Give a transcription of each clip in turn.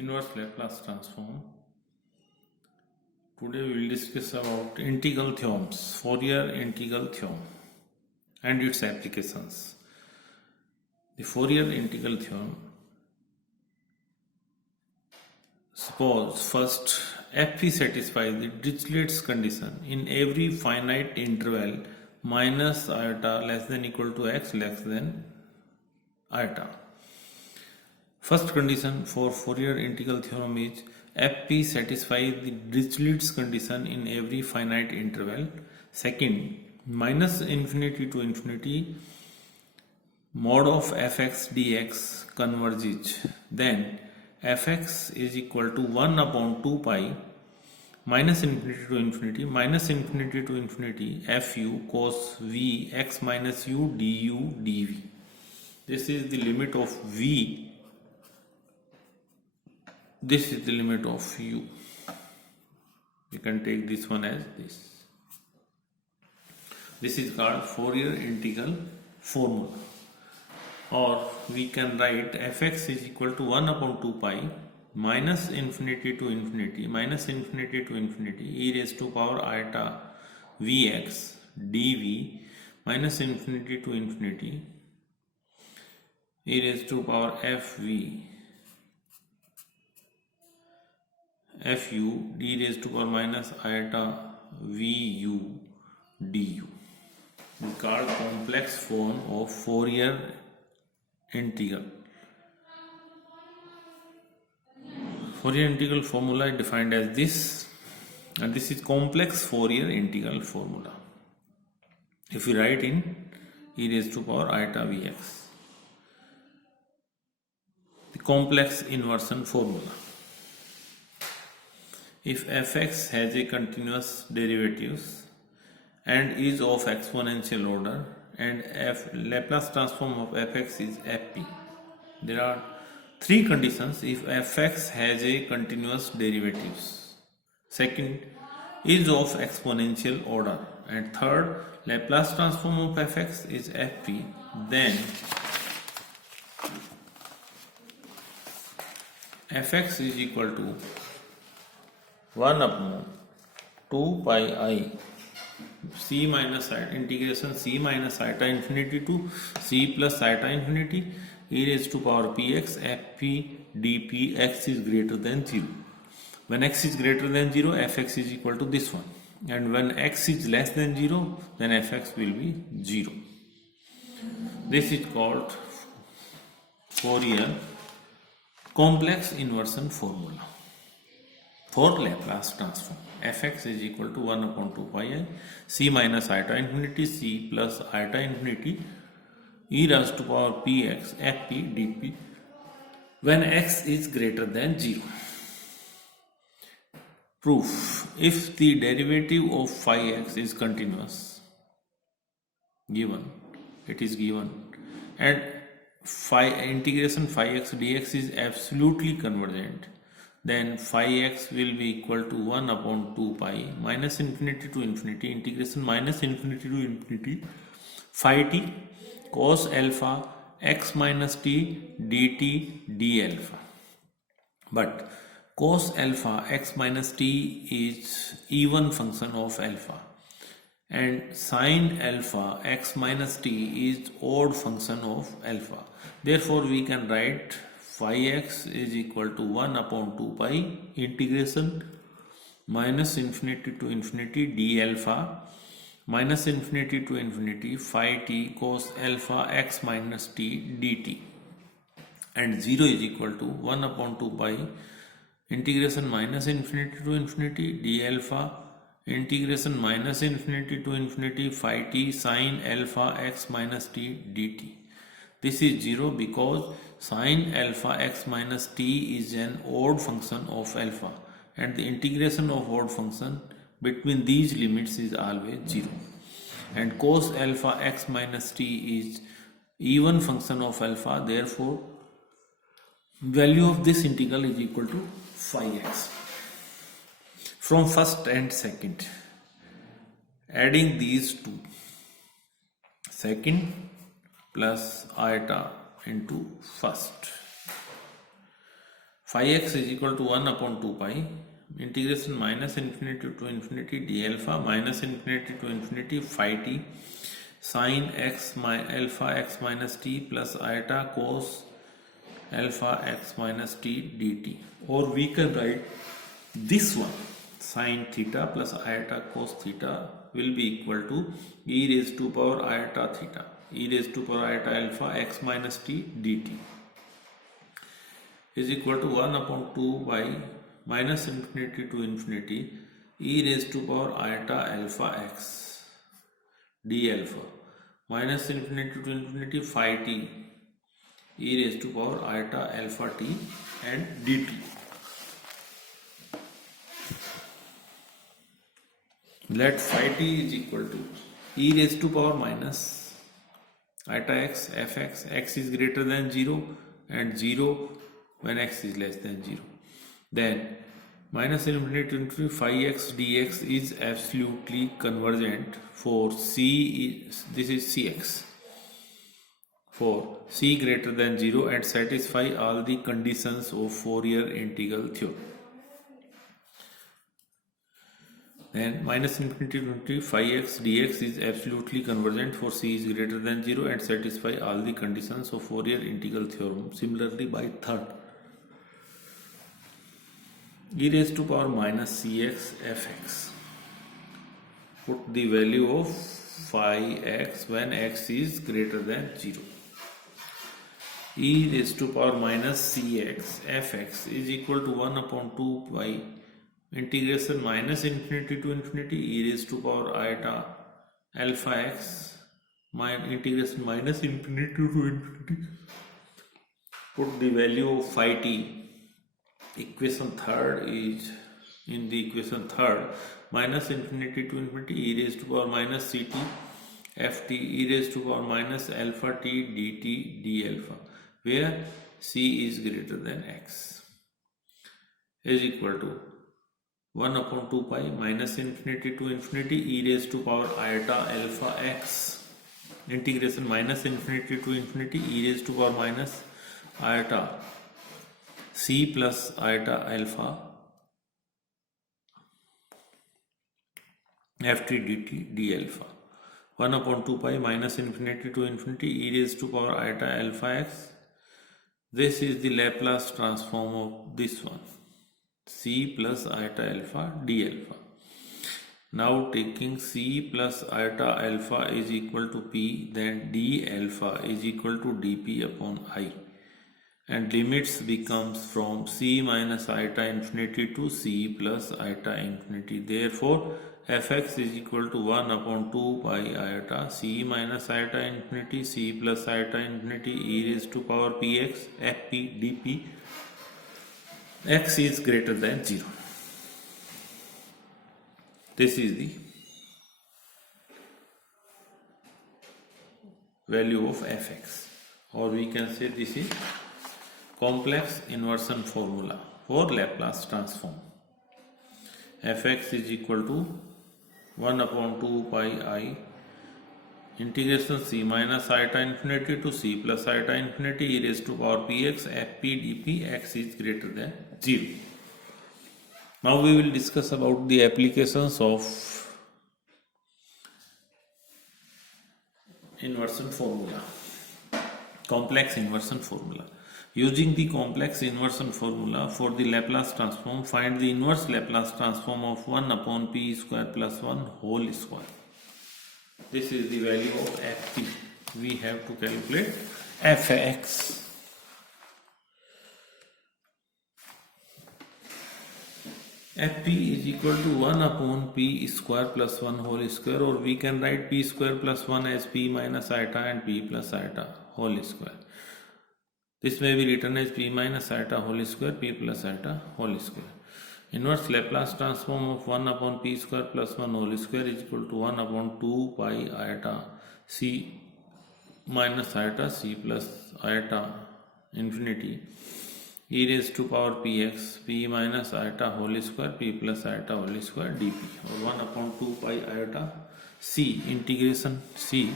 Inverse Laplace transform. Today we will discuss about integral theorems, Fourier integral theorem and its applications. The Fourier integral theorem. Suppose first Fp satisfies the Dirichlet's condition in every finite interval minus iota less than equal to x less than iota. First condition for Fourier integral theorem is Fp satisfies the Dirichlet's condition in every finite interval. Second, minus infinity to infinity mod of fx dx converges. Then fx is equal to 1 upon 2 pi minus infinity to infinity fu cos v x minus u du dv. This is the limit of v. This is the limit of u. You can take this one as this. This is called Fourier integral formula. Or we can write fx is equal to 1 upon 2 pi minus infinity to infinity e raised to power iota vx dv minus infinity to infinity e raised to power fv fu d raised to power minus iota vu du. We call complex form of Fourier integral. Fourier integral formula is defined as this, and this is complex Fourier integral formula. If we write in e raised to power iota vx, the complex inversion formula. If fx has a continuous derivatives and is of exponential order and Laplace transform of fx is fp. There are three conditions if fx has a continuous derivatives. Second, is of exponential order, and third, Laplace transform of fx is fp. Then fx is equal to 1 upon 2 pi I c minus iota integration c minus iota infinity to c plus iota infinity e raised to power px fp dp x is greater than 0. When x is greater than 0, fx is equal to this one, and when x is less than 0, then fx will be 0. This is called Fourier complex inversion formula for Laplace transform. Fx is equal to 1 upon 2 pi I c minus iota infinity c plus iota infinity e raised to power px fp dp when x is greater than 0. Proof: if the derivative of phi x is continuous, given, it is given, and integration phi x dx is absolutely convergent, then phi x will be equal to 1 upon 2 pi minus infinity to infinity integration minus infinity to infinity phi t cos alpha x minus t dt d alpha. But cos alpha x minus t is even function of alpha, and sin alpha x minus t is odd function of alpha. Therefore we can write phi x is equal to 1 upon 2 pi integration minus infinity to infinity d alpha minus infinity to infinity phi t cos alpha x minus t dt, and 0 is equal to 1 upon 2 pi integration minus infinity to infinity d alpha integration minus infinity to infinity phi t sin alpha x minus t dt. This is 0 because sin alpha x minus t is an odd function of alpha, and the integration of odd function between these limits is always 0. And cos alpha x minus t is even function of alpha, therefore value of this integral is equal to phi x. From first and second, adding these two, second plus iota into first. phi x is equal to 1 upon 2 pi integration minus infinity to infinity d alpha minus infinity to infinity phi t sin x alpha x minus t plus iota cos alpha x minus t dt. Or we can write this one, sin theta plus iota cos theta will be equal to e raised to power iota theta, e raised to power iota alpha x minus t dt is equal to 1 upon 2 by minus infinity to infinity e raised to power iota alpha x d alpha minus infinity to infinity phi t e raised to power iota alpha t and dt. Let phi t is equal to e raised to power minus iota x fx, x is greater than 0 and 0 when x is less than 0. Then minus infinity to infinity phi x dx is absolutely convergent for c is, this is cx, for c greater than 0 and satisfy all the conditions of Fourier integral theorem. Then minus infinity to infinity phi x dx is absolutely convergent for c is greater than 0 and satisfy all the conditions of Fourier integral theorem. Similarly, by third, e raised to power minus cx fx, put the value of phi x when x is greater than 0. E raised to power minus cx fx is equal to 1 upon 2 pi integration minus infinity to infinity e raised to power iota alpha x integration minus infinity to infinity, put the value of phi t. Equation third is in the equation third minus infinity to infinity e raised to power minus ct ft e raised to power minus alpha t dt d alpha, where c is greater than x, is equal to 1 upon 2 pi minus infinity to infinity e raised to power iota alpha x integration minus infinity to infinity e raised to power minus iota c plus iota alpha ft dt d alpha 1 upon 2 pi minus infinity to infinity e raised to power iota alpha x. This is the Laplace transform of this one, c plus iota alpha d alpha. Now taking c plus iota alpha is equal to p, then d alpha is equal to dp upon I, and limits becomes from c minus iota infinity to c plus iota infinity. Therefore fx is equal to 1 upon 2 pi iota c minus iota infinity c plus iota infinity e raised to power px fp dp. X is greater than 0. This is the value of fx, or we can say this is complex inversion formula for Laplace transform. Fx is equal to 1 upon 2 pi I integration c minus iota infinity to c plus iota infinity e raised to power px fp dp. X is greater than 0. Now we will discuss about the applications of inversion formula, complex inversion formula. Using the complex inversion formula for the Laplace transform, find the inverse Laplace transform of 1 upon p square plus 1 whole square. This is the value of ft. We have to calculate fx. Fp is equal to 1 upon p square plus 1 whole square, or we can write p square plus 1 as p minus iota and p plus iota whole square. This may be written as p minus iota whole square, p plus iota whole square. Inverse Laplace transform of 1 upon p square plus 1 whole square is equal to 1 upon 2 pi iota c minus iota c plus iota infinity e raised to power px p minus iota whole square p plus iota whole square dp, or 1 upon 2 pi iota c integration c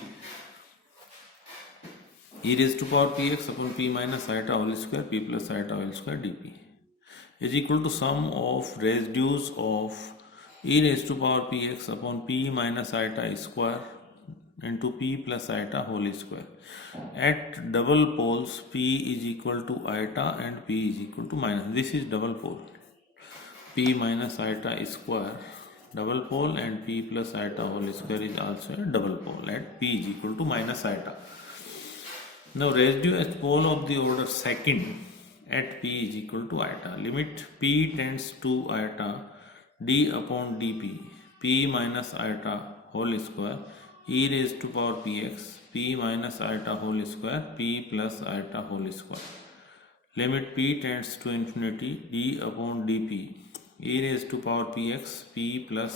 e raised to power px upon p minus iota whole square p plus iota whole square dp. is equal to sum of residues of e raised to power px upon p minus iota square into p plus iota whole square. At double poles, p is equal to iota and p is equal to minus. This is double pole. P minus iota square double pole and p plus iota whole square is also a double pole at p is equal to minus iota. Now residue at pole of the order second at p is equal to iota. Limit p tends to iota d upon dp p minus iota whole square e raised to power px p minus iota whole square p plus iota whole square. Limit p tends to infinity d upon dp e raised to power px p plus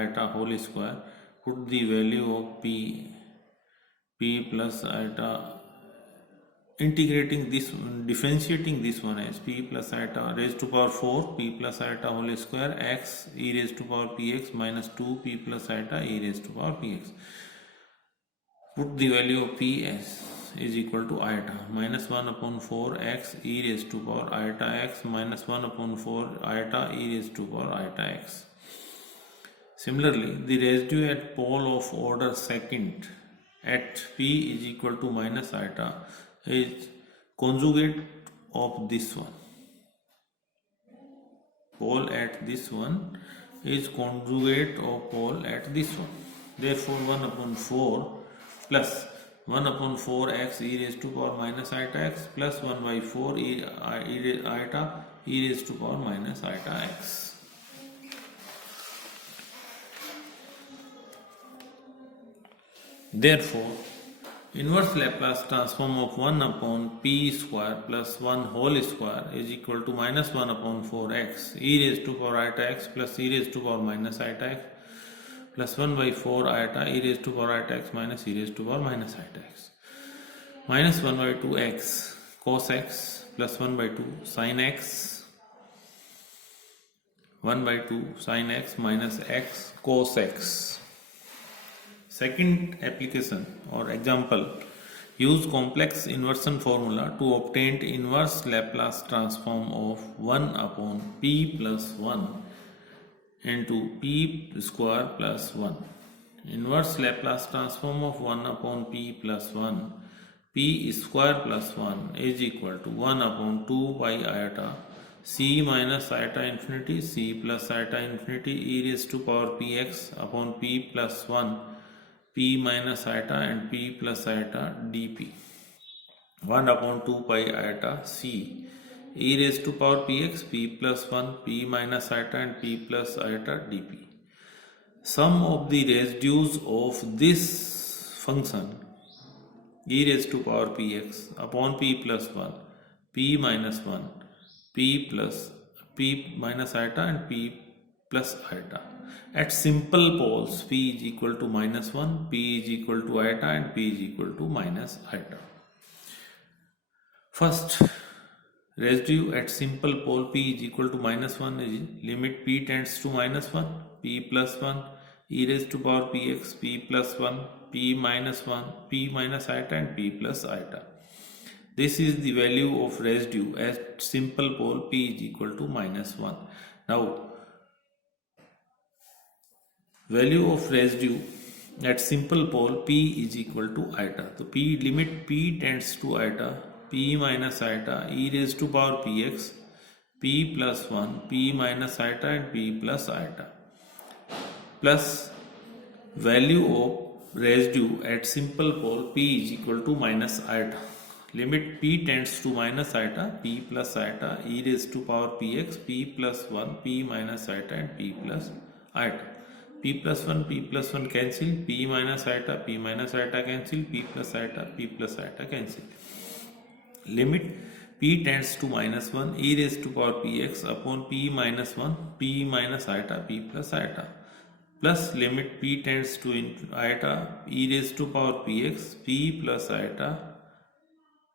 iota whole square. Put the value of p plus iota, integrating this, differentiating this one as p plus iota raised to power 4 p plus iota whole square x e raised to power px minus 2 p plus iota e raised to power px. Put the value of p as is equal to iota minus 1 upon 4 x e raised to power iota x minus 1 upon 4 iota e raised to power iota x. Similarly, the residue at pole of order second at p is equal to minus iota is conjugate of this one. Pole at this one is conjugate of pole at this one. Therefore 1 upon 4 plus 1 upon 4 x e raised to power minus iota x plus 1 by 4 iota e raised to power minus iota x. Therefore, inverse Laplace transform of 1 upon p square plus 1 whole square is equal to minus 1 upon 4x e raised to power iota x plus e raised to power minus iota x plus 1 by 4 iota e raised to power iota x minus e raised to power minus iota x minus 1 by 2 x cos x plus 1 by 2 sin x 1 by 2 sin x minus x cos x. Second application or example, use complex inversion formula to obtain inverse Laplace transform of 1 upon p plus 1 into p square plus 1. Inverse Laplace transform of 1 upon p plus 1 p square plus 1 is equal to 1 upon 2 by iota c minus iota infinity c plus iota infinity e raised to power px upon p plus 1 p minus iota and p plus iota dp 1 upon 2 pi iota c e raised to power px p plus 1 p minus iota and p plus iota dp. Sum of the residues of this function e raised to power px upon p plus 1 p minus 1 p plus p minus iota and p plus iota. At simple poles p is equal to minus 1 p is equal to iota and p is equal to minus iota. First, residue at simple pole p is equal to minus 1 is limit p tends to minus 1 p plus 1 e raised to power px p plus 1 p minus 1 p minus iota and p plus iota. This is the value of residue at simple pole p is equal to minus 1. Now, value of residue at simple pole p is equal to iota. So p limit p tends to iota p minus iota e raised to power px p plus 1 p minus iota and p plus iota plus value of residue at simple pole p is equal to minus iota. Limit p tends to minus iota p plus iota e raised to power px p plus 1 p minus iota and p plus iota. P plus 1 cancel, p minus iota cancel, p plus iota cancel. Limit p tends to minus 1 e raised to power px upon p minus 1 p minus iota p plus iota plus limit p tends to iota e raised to power px p plus iota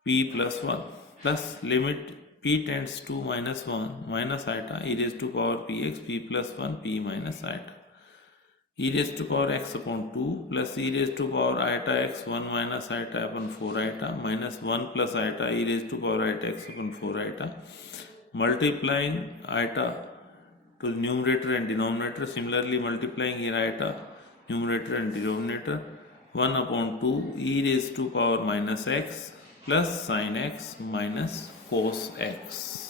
p plus 1 plus limit p tends to minus 1 minus iota e raised to power px p plus 1 p minus iota. e raised to power x upon 2 plus e raised to power iota x 1 minus iota upon 4 iota minus 1 plus iota e raised to power iota x upon 4 iota, multiplying iota to the numerator and denominator, similarly multiplying here iota numerator and denominator, 1 upon 2 e raised to power minus x plus sin x minus cos x.